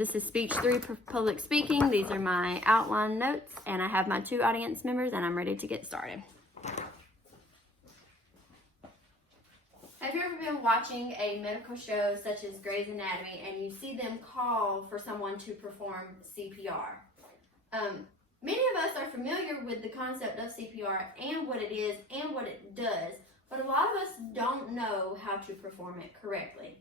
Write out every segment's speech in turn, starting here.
This is speech 3, public speaking. These are my outline notes, and I have my 2 audience members, and I'm ready to get started. Have you ever been watching a medical show such as Grey's Anatomy and you see them call for someone to perform CPR? Many of us are familiar with the concept of CPR and what it is and what it does, but a lot of us don't know how to perform it correctly.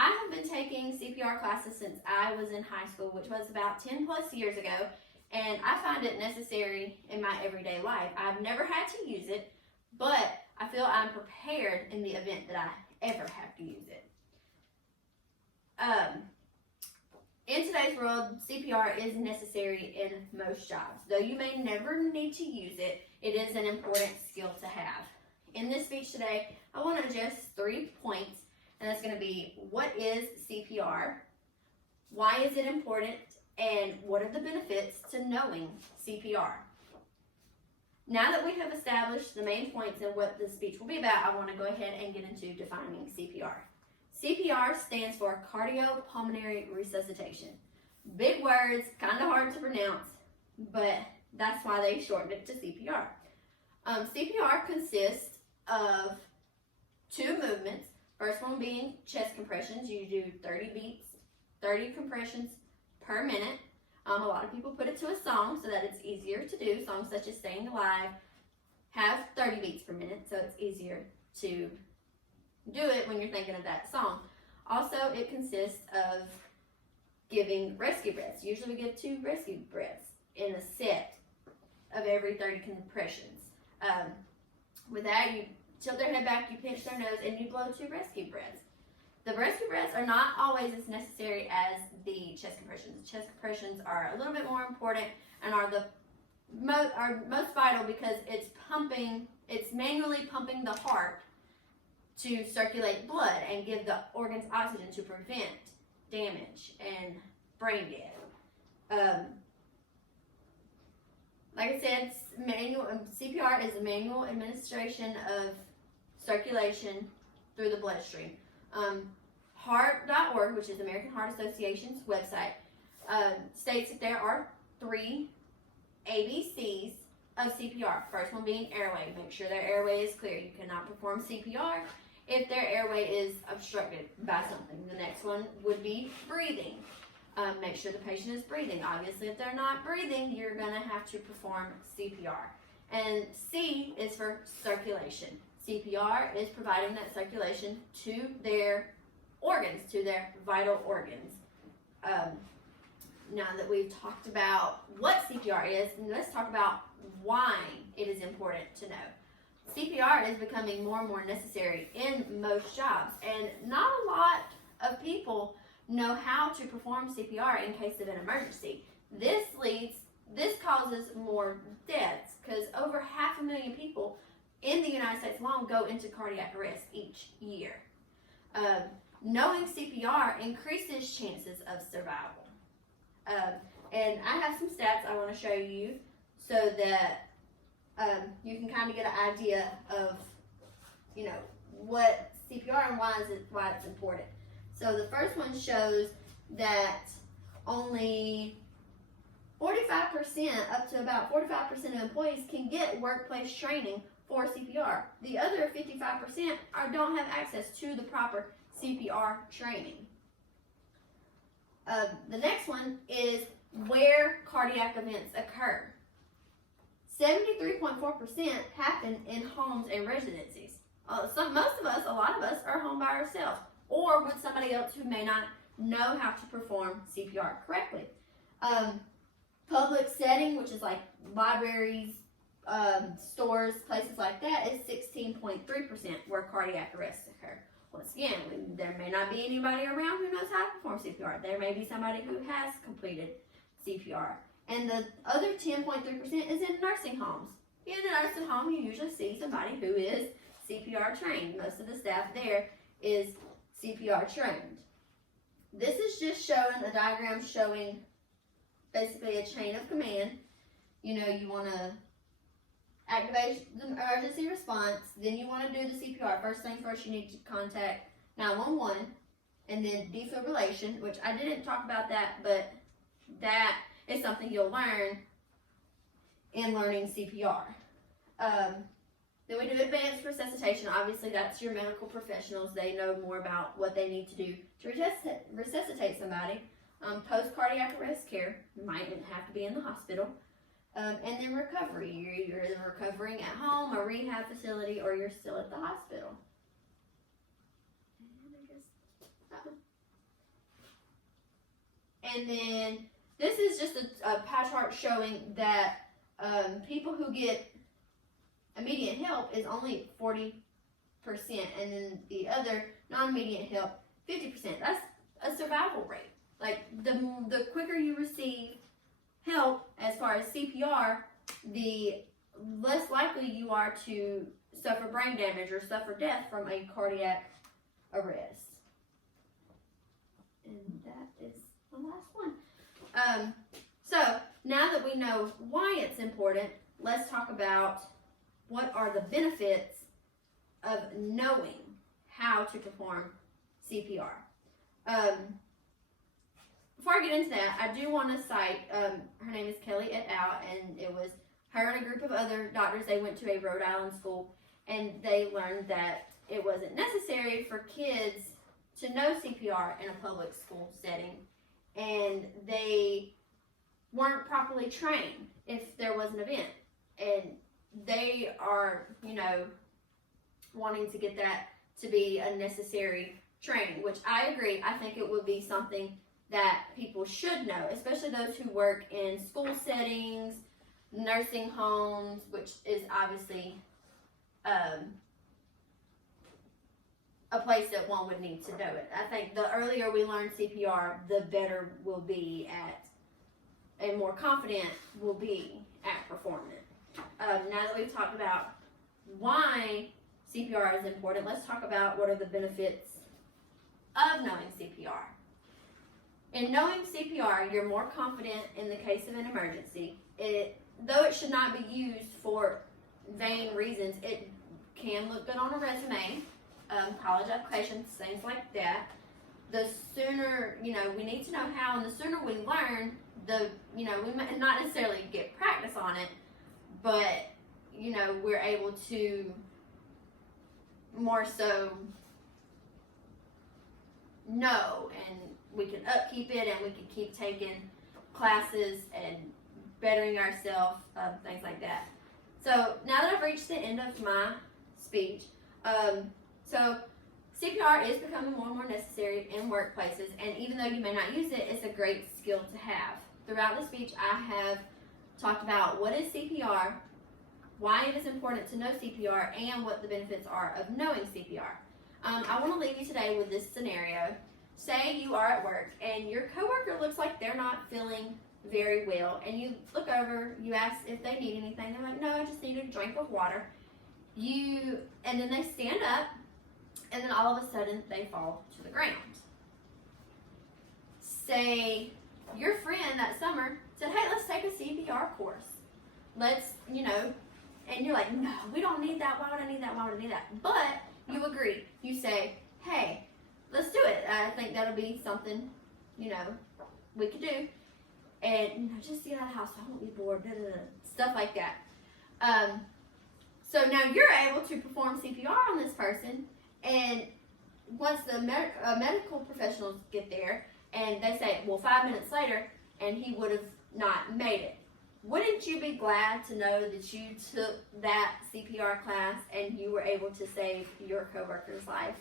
I have been taking CPR classes since I was in high school, which was about 10 plus years ago, and I find it necessary in my everyday life. I've never had to use it, but I feel I'm prepared in the event that I ever have to use it. In today's world, CPR is necessary in most jobs. Though you may never need to use it, it is an important skill to have. In this speech today, I want to address 3 points, and that's going to be, what is CPR, why is it important, and what are the benefits to knowing CPR. Now that we have established the main points and what the speech will be about, I want to go ahead and get into defining CPR. CPR stands for cardiopulmonary resuscitation. Big words, kind of hard to pronounce, but that's why they shortened it to CPR. CPR consists of 2 movements. First one being chest compressions. You do 30 beats, 30 compressions per minute. A lot of people put it to a song so that it's easier to do. Songs such as Staying Alive have 30 beats per minute, so it's easier to do it when you're thinking of that song. Also, it consists of giving rescue breaths. Usually we give 2 rescue breaths in a set of every 30 compressions. With that, you tilt their head back, you pinch their nose, and you blow 2 rescue breaths. The rescue breaths are not always as necessary as the chest compressions. Chest compressions are a little bit more important and are most vital because it's manually pumping the heart to circulate blood and give the organs oxygen to prevent damage and brain death. Like I said, CPR is a manual administration of circulation through the bloodstream. Heart.org, which is American Heart Association's website, states that there are 3 ABCs of CPR. First one being airway. Make sure their airway is clear. You cannot perform CPR if their airway is obstructed by something. The next one would be breathing. Make sure the patient is breathing. Obviously, if they're not breathing, you're going to have to perform CPR. And C is for circulation. CPR is providing that circulation to their organs, to their vital organs. Now that we've talked about what CPR is, let's talk about why it is important to know. CPR is becoming more and more necessary in most jobs, and not a lot of people know how to perform CPR in case of an emergency. This causes more deaths because over 500,000 people in the United States alone go into cardiac arrest each year. Knowing CPR increases chances of survival. And I have some stats I want to show you so that you can kind of get an idea of, what CPR and why it's important. So the first one shows that only 45%, up to about 45% of employees can get workplace training for CPR. The other 55% don't have access to the proper CPR training. The next one is where cardiac events occur. 73.4% happen in homes and residencies. A lot of us are home by ourselves or with somebody else who may not know how to perform CPR correctly. Public setting, which is like libraries, stores, places like that, is 16.3% where cardiac arrests occur. Once again, there may not be anybody around who knows how to perform CPR. There may be somebody who has completed CPR. And the other 10.3% is in nursing homes. In a nursing home, you usually see somebody who is CPR trained. Most of the staff there is CPR trained. This is just showing a diagram showing basically a chain of command. You want to activate the emergency response, then you want to do the CPR. First things first, you need to contact 911. and then defibrillation, which I didn't talk about that, but that is something you'll learn in learning CPR. Then we do advanced resuscitation. Obviously, that's your medical professionals. They know more about what they need to do to resuscitate somebody. Post-cardiac arrest care, might have to be in the hospital. And then recovery. You're either recovering at home, a rehab facility, or you're still at the hospital. And then this is just a pie chart showing that people who get immediate help is only 40%, and then the other non-immediate help, 50%. That's a survival rate. Like, the quicker you receive help as far as CPR, the less likely you are to suffer brain damage or suffer death from a cardiac arrest. And that is the last one. So now that we know why it's important, let's talk about what are the benefits of knowing how to perform CPR. Before I get into that, I do want to cite, her name is Kelly et al., and it was her and a group of other doctors. They went to a Rhode Island school, and they learned that it wasn't necessary for kids to know CPR in a public school setting, and they weren't properly trained if there was an event. And they are, wanting to get that to be a necessary training, which I agree. I think it would be something that people should know, especially those who work in school settings, nursing homes, which is obviously a place that one would need to know it. I think the earlier we learn CPR, the better we'll be at, and more confident we'll be at performing it. Now that we've talked about why CPR is important, let's talk about what are the benefits of knowing CPR. In knowing CPR, you're more confident in the case of an emergency. Though it should not be used for vain reasons, it can look good on a resume, college applications, things like that. The sooner, we need to know how, and the sooner we learn, we might not necessarily get practice on it, but, we're able to more so know, and we can upkeep it, and we can keep taking classes and bettering ourselves, things like that. So now that I've reached the end of my speech, so CPR is becoming more and more necessary in workplaces, and even though you may not use it, it's a great skill to have. Throughout the speech, I have talked about what is CPR, why it is important to know CPR, and what the benefits are of knowing CPR. I want to leave you today with this scenario. Say you are at work and your coworker looks like they're not feeling very well, and you look over, you ask if they need anything. They're like, no, I just need a drink of water. And then they stand up, and then all of a sudden they fall to the ground. Say your friend that summer said, hey, let's take a CPR course. Let's, and you're like, no, we don't need that. Why would I need that? Why would I need that? But you agree. You say, hey, let's do it. I think that'll be something, we could do. And, just to get out of the house, I won't be bored, stuff like that. So now you're able to perform CPR on this person, and once the medical professionals get there, and they say, well, 5 minutes later, and he would have not made it. Wouldn't you be glad to know that you took that CPR class and you were able to save your coworker's life?